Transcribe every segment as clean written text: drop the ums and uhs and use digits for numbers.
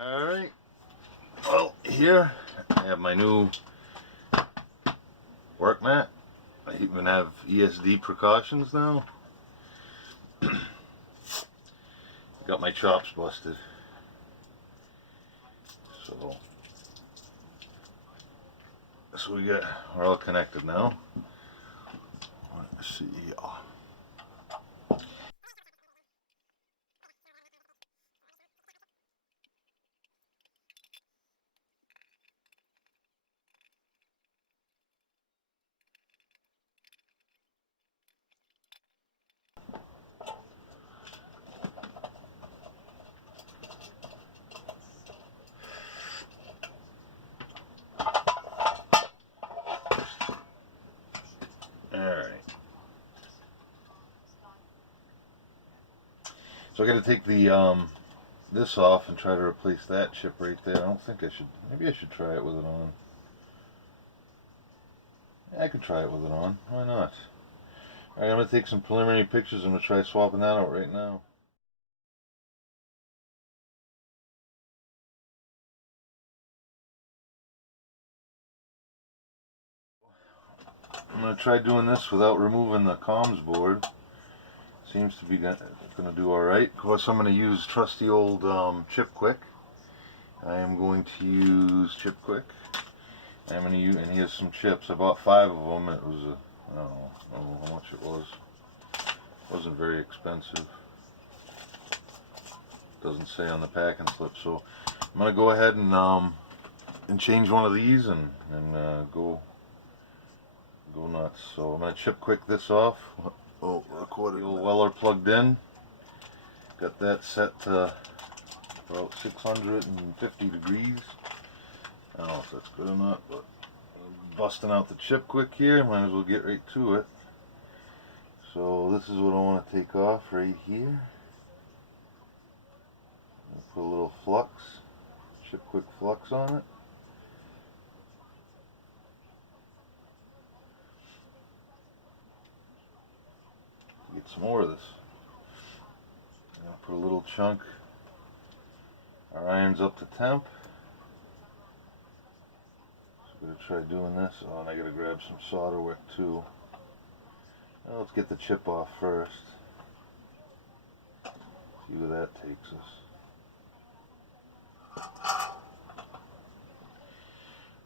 Alright, well, here I have my new work mat. I even have ESD precautions now. Got my chops busted. So we're all connected now. Let's see. Alright. So I gotta take the this off and try to replace that chip right there. I don't think I should. Maybe I should try it with it on. Yeah, I could try it with it on. Why not? Alright, I'm gonna take some preliminary pictures. I'm gonna try swapping that out right now. I'm going to try doing this without removing the comms board. Seems to be going to do alright. Of course, I'm going to use trusty old Chip Quick. I am going to use Chip Quick. I'm going to use, and here's some chips. I bought 5 of them. It was I don't know how much it was. It wasn't very expensive. It doesn't say on the packing slip. So I'm going to go ahead and change one of these and go nuts. So I'm going to Chip Quick this off. Oh, recorded. The old Weller plugged in. Got that set to about 650 degrees. I don't know if that's good or not, but I'm busting out the Chip Quick here. Might as well get right to it. So this is what I want to take off right here. Put a little flux, Chip Quick flux on it. Get some more of this. Put a little chunk. Our iron's up to temp. So I'm going to try doing this. Oh, and I got to grab some solder wick too. Well, let's get the chip off first. See where that takes us.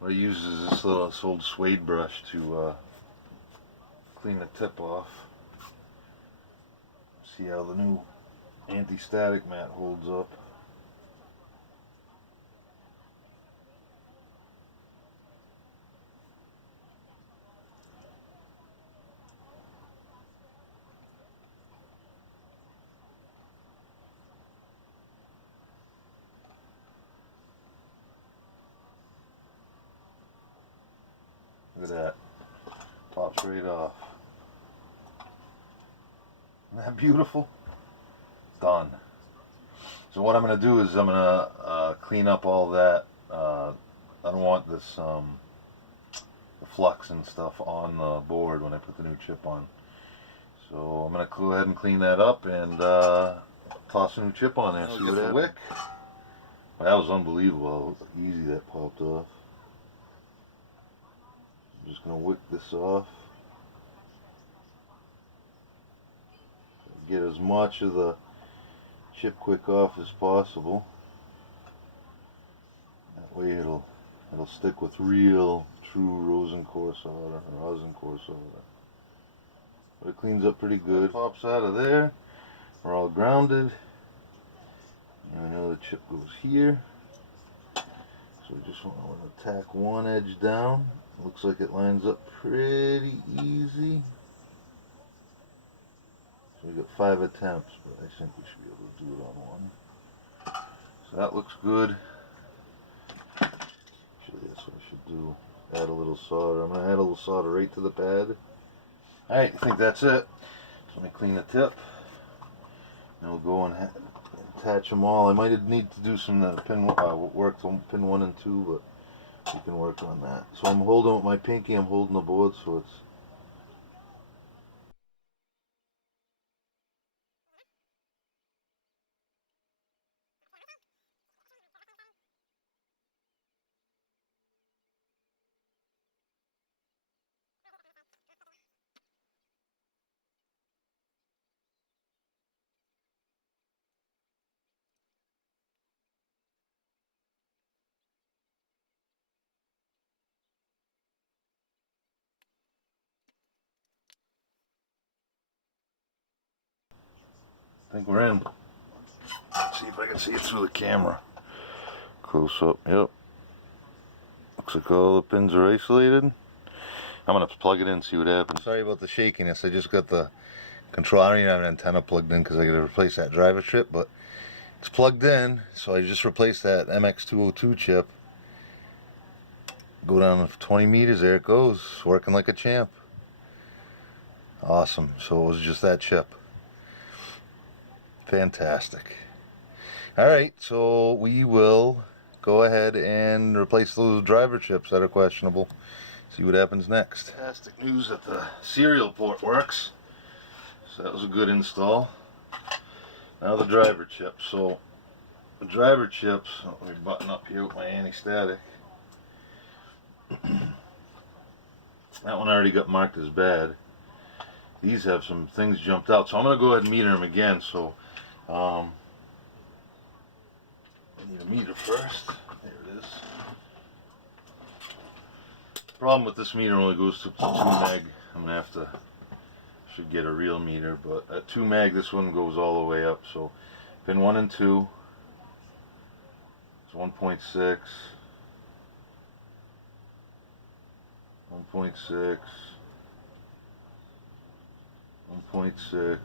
What I use is this old suede brush to clean the tip off. See how the new anti-static mat holds up. Look at that. Pops right off. Isn't that beautiful? Done. So what I'm going to do is I'm going to clean up all that. I don't want this the flux and stuff on the board when I put the new chip on. So I'm going to go ahead and clean that up and toss a new chip on there. See what that wick. Well, that was unbelievable how easy that popped off. I'm just going to wick this off. Get as much of the Chip Quick off as possible. That way it'll stick with real, true rosin core solder or rosin core solder. But it cleans up pretty good. Pops out of there. We're all grounded. And I know the chip goes here. So we just want to tack one edge down. Looks like it lines up pretty easy. So we got 5 attempts, but I think we should be able to do it on one. So that looks good. Actually, that's what I should do. Add a little solder. I'm going to add a little solder right to the pad. Alright, I think that's it. So let me clean the tip. And we'll go and attach them all. I might need to do some work on pin 1 and 2, but we can work on that. So I'm holding with my pinky, I'm holding the board so it's think we're in. Let's see if I can see it through the camera. Close up, yep. Looks like all the pins are isolated. I'm gonna plug it in, see what happens. Sorry about the shakiness. I just got the control. I don't even have an antenna plugged in because I gotta replace that driver chip, but it's plugged in, so I just replaced that MX202 chip. Go down 20 meters, there it goes, working like a champ. Awesome. So it was just that chip. Fantastic. Alright, so we will go ahead and replace those driver chips that are questionable. See what happens next. Fantastic news that the serial port works. So that was a good install. Now the driver chips. So the driver chips, let me button up here with my anti-static. That one already got marked as bad. These have some things jumped out, so I'm going to go ahead and meter them again. So I need a meter first. There it is. Problem with this meter only goes to 2 meg. I'm going to have to, should get a real meter, but at 2 meg this one goes all the way up. So pin 1 and 2, it's 1.6. 1.6, 1.6.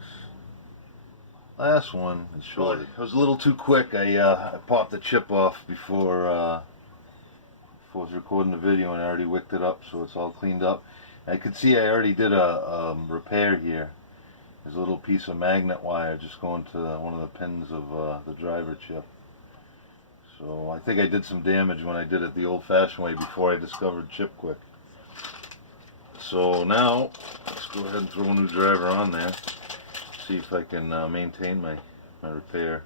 Last one is short. I was a little too quick. I popped the chip off before I was recording the video, and I already wicked it up, so it's all cleaned up. I could see I already did a repair here. There's a little piece of magnet wire just going to one of the pins of the driver chip. So I think I did some damage when I did it the old-fashioned way before I discovered Chip Quick. So now, let's go ahead and throw a new driver on there. See if I can maintain my repair.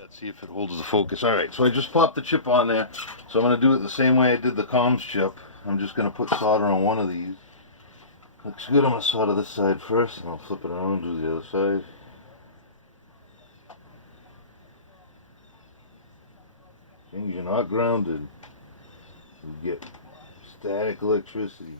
Let's see if it holds the focus. Alright, so I just popped the chip on there. So I'm going to do it the same way I did the comms chip. I'm just going to put solder on one of these. Looks good. I'm going to solder this side first, and I'll flip it around and do the other side. Things you're not grounded, you get static electricity.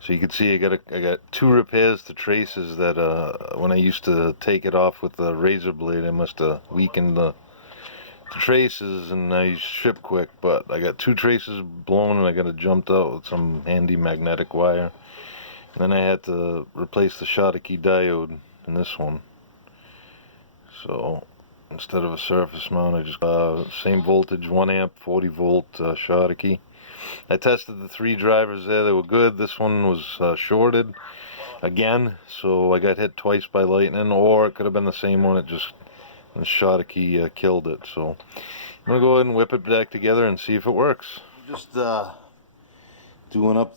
So you can see I got 2 repairs to traces that when I used to take it off with the razor blade, I must have weakened the traces, and I used Ship Quick, but I got 2 traces blown and I got it jumped out with some handy magnetic wire. And then I had to replace the Schottky diode in this one. So instead of a surface mount, I just same voltage, 1 amp, 40 volt Schottky. I tested the 3 drivers there, they were good. This one was shorted again, so I got hit twice by lightning, or it could have been the same one, it just, the Schottky killed it. So I'm going to go ahead and whip it back together and see if it works. Just doing up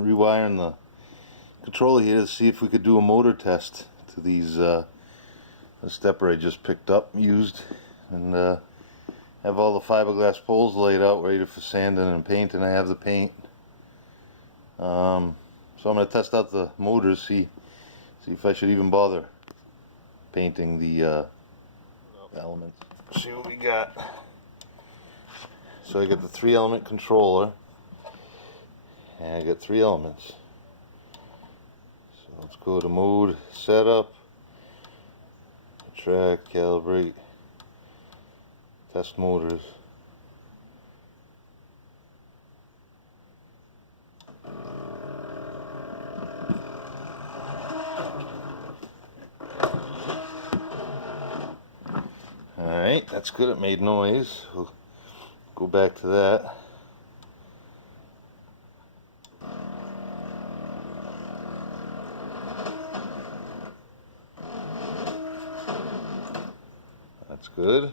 rewiring the controller here to see if we could do a motor test to these the SteppIR I just picked up, used, and have all the fiberglass poles laid out ready for sanding and painting. I have the paint. So I'm going to test out the motors, see if I should even bother painting the elements. See what we got. So I got the 3-element controller, and I got 3 elements. So let's go to mode, setup, retract, calibrate, test motors. Alright, that's good, it made noise. We'll go back to that. That's good.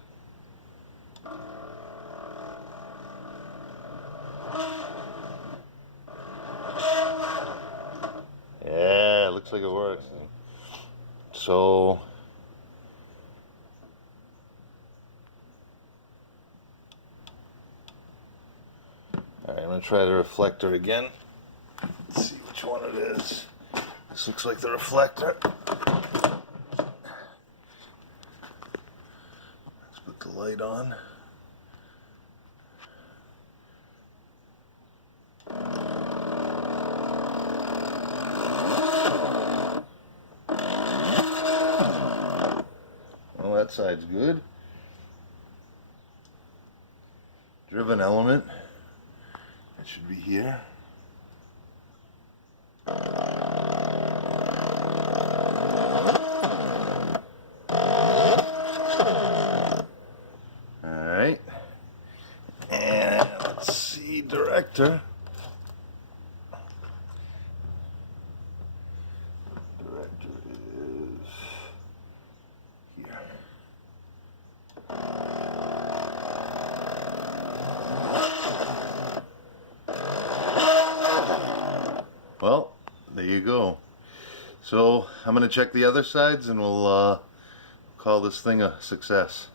Yeah, it looks like it works. So alright, I'm going to try the reflector again. Let's see which one it is. This looks like the reflector. light on. Well, that side's good. Driven element, it should be here. Alright, and let's see, director. Director is here. Well, there you go. So I'm going to check the other sides and we'll call this thing a success.